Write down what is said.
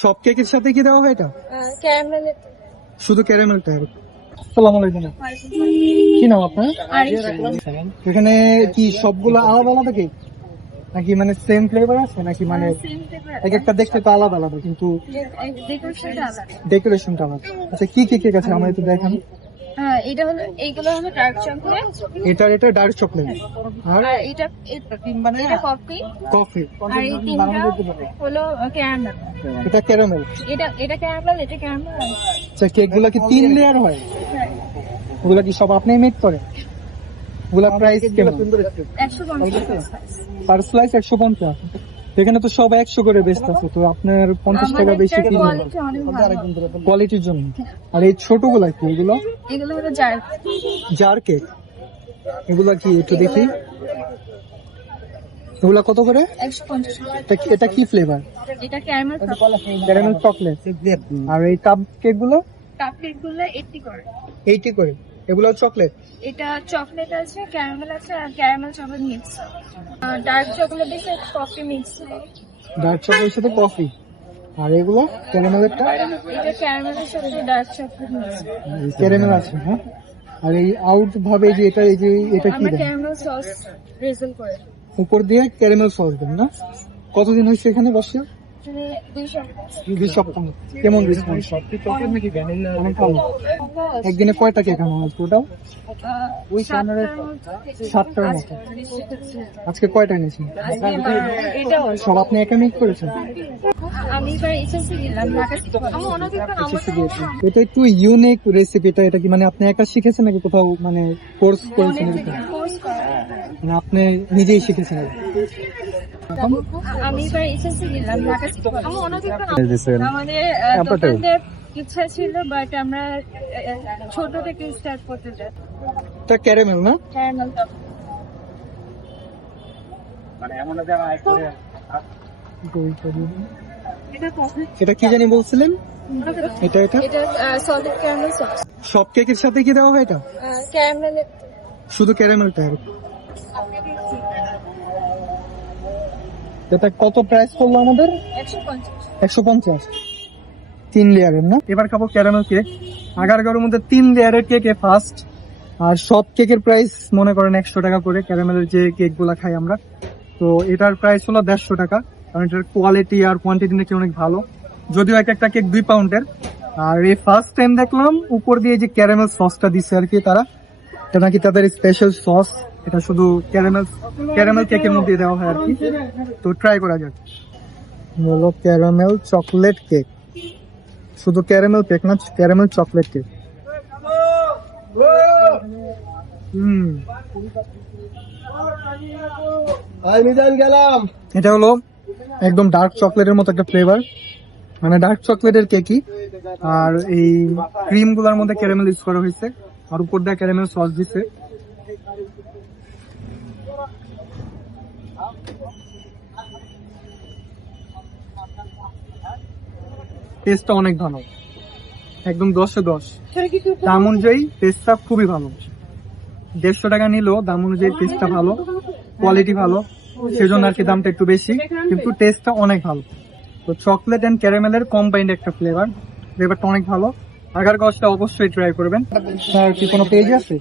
সব কেকের সাথে কি দেওয়া হয় এটা? ক্যারামেল। শুধু ক্যারামেলটা? আসসালামু আলাইকুম। কি নাম আপনার? এখানে কি সবগুলো আলাদা আলাদা কেক নাকি মানে সেম ফ্লেভার আছে নাকি মানে এক একটা দেখতে তো আলাদা আলাদা কিন্তু ডেকোরেশনটা আলাদা? আচ্ছা কি কি কেক আছে আমাদের একটু দেখান। এটা হলো এইগুলো হলো ডার্ক চকলেট। এটা ডার্ক চকলেট আর আর এটা কফি। কফি আর এই তিনটা হলো ক্যারামেল। এটা ক্যারামেল। এটা ক্যারামেল, এটা ক্যারামেল। আচ্ছা কেক গুলা কি 3 লেয়ার হয়? ওগুলা কি সব আপনি মেক করেন? ওগুলা প্রাইস কেমন? 150 পার স্লাইস 150। এখানে তো সব 100 করে বেচতে আছে, তো আপনার 50 টাকা বেশি কি কোয়ালিটির জন্য? আর এই ছোটগুলা কি এগুলো? এগুলো হলো জার কেক। এগুলা কি একটু দেখি, এগুলা কত করে? 150। এটা কি ফ্লেভার? এটা ক্যারামেল। Caramel chocolate. আর এই কাপ কেক গুলো? কাপকেক গুলো 80 করে। 80 করে। এগুলো চকলেট? এটা চকলেট আছে, ক্যারামেল আছে, আর caramel chocolate mix. Dark chocolate আছে, কফি মিক্স। ডার্ক চকলেটের সাথে কফি। আর এগুলো ক্যারামেলেরটা? এটা ক্যারামেলের সাথে ডার্ক চকলেট মিক্স। ক্যারামেল আছে, হ্যাঁ। আর এই আউট ভাবে যে এটা কি আমরা দেন? ক্যারামেল সস রেজেল করে উপর দিয়ে ক্যারামেল সস দেন না? কতদিন হয়েছে এখানে বসে? 2 সপ্তাহ। কেমন রেসপন্স? অনেক ভালো। একদিনে কয়টা কেক আনা হয় টোটাল? 7টার মতো। আজকে কয়টা এনেছেন? সব আপনি একা মেক করেছেন? আমি এবার এসএসসি দিলাম ঢাকা থেকে। আমি অনধিকার এসএসসি দিয়েছেন। এটা একটু ইউনিক রেসিপিটা। এটা কি মানে আপনি একা শিখেছেন নাকি কোথাও মানে কোর্স করেছেন? কোর্স করা। মানে আপনি নিজেই শিখেছেন? আমি এবার এসএসসি দিলাম ঢাকা থেকে। আমি অনধিকার আমাদের দোকানদার ইচ্ছা ছিল, বাট আমরা ছোট থেকে স্টার্ট করতে চাই। এটা ক্যারামেল না? ক্যারামেল এটা কি জানি বলছিলেন? এটা সলিড ক্যারামেল সস। সব কেকের সাথে কি দেওয়া হয় এটা? ক্যারামেল। শুধু ক্যারামেলটা? এটা কত প্রাইস পড়লো আমাদের? 150। 3 লেয়ারের না? এবার খাবো ক্যারামেল কেক। আগারগাঁওর মধ্যে 3 লেয়ারের কেকে ফার্স্ট। আর সব কেকের প্রাইস মনে করেন 100 টাকা করে। ক্যারামেলের যে কেক গুলা খাই আমরা, তো এটার প্রাইস হলো 150 টাকা। কারণ এটার কোয়ালিটি আর কোয়ান্টিটি নাকি অনেক ভালো, যদিও একটা কেক 2 পাউন্ডের। আর এই ফার্স্ট টাইম দেখলাম উপর দিয়ে যে ক্যারামেল সসটা দিচ্ছে আর কি তারা, এটা নাকি তাদের স্পেশাল সস। এটা শুধু ক্যারামেল কেকের মধ্যে দেওয়া হয় আর কি। তো ট্রাই করা যাক। হলো ক্যারামেল চকলেট কেক। শুধু ক্যারামেল কেক না, ক্যারামেল চকলেট কেক। এটা হলো একদম ডার্ক চকলেটের মতো একটা ফ্লেভার, মানে ডার্ক চকলেটের কেকই। আর এই ক্রিম গুলার মধ্যে ক্যারামেল ইউজ করা হয়েছে, আর উপর দিয়ে ক্যারামেল সস দিচ্ছে। টেস্টটা অনেক ভালো, একদম 10-এ 10। দাম অনুযায়ী টেস্টটা খুবই ভালো। 150 টাকা নিলেও দাম অনুযায়ী টেস্টটা ভালো, কোয়ালিটি ভালো, সেজন্য আর কি দামটা একটু বেশি, কিন্তু টেস্টটা অনেক ভালো। তো চকলেট এন্ড ক্যারামেলের কম্বাইন্ড একটা ফ্লেভারটা অনেক ভালো। আগারগাঁওটা অবশ্যই ট্রাই করবেন। আর কি কোনো পেজ আছে?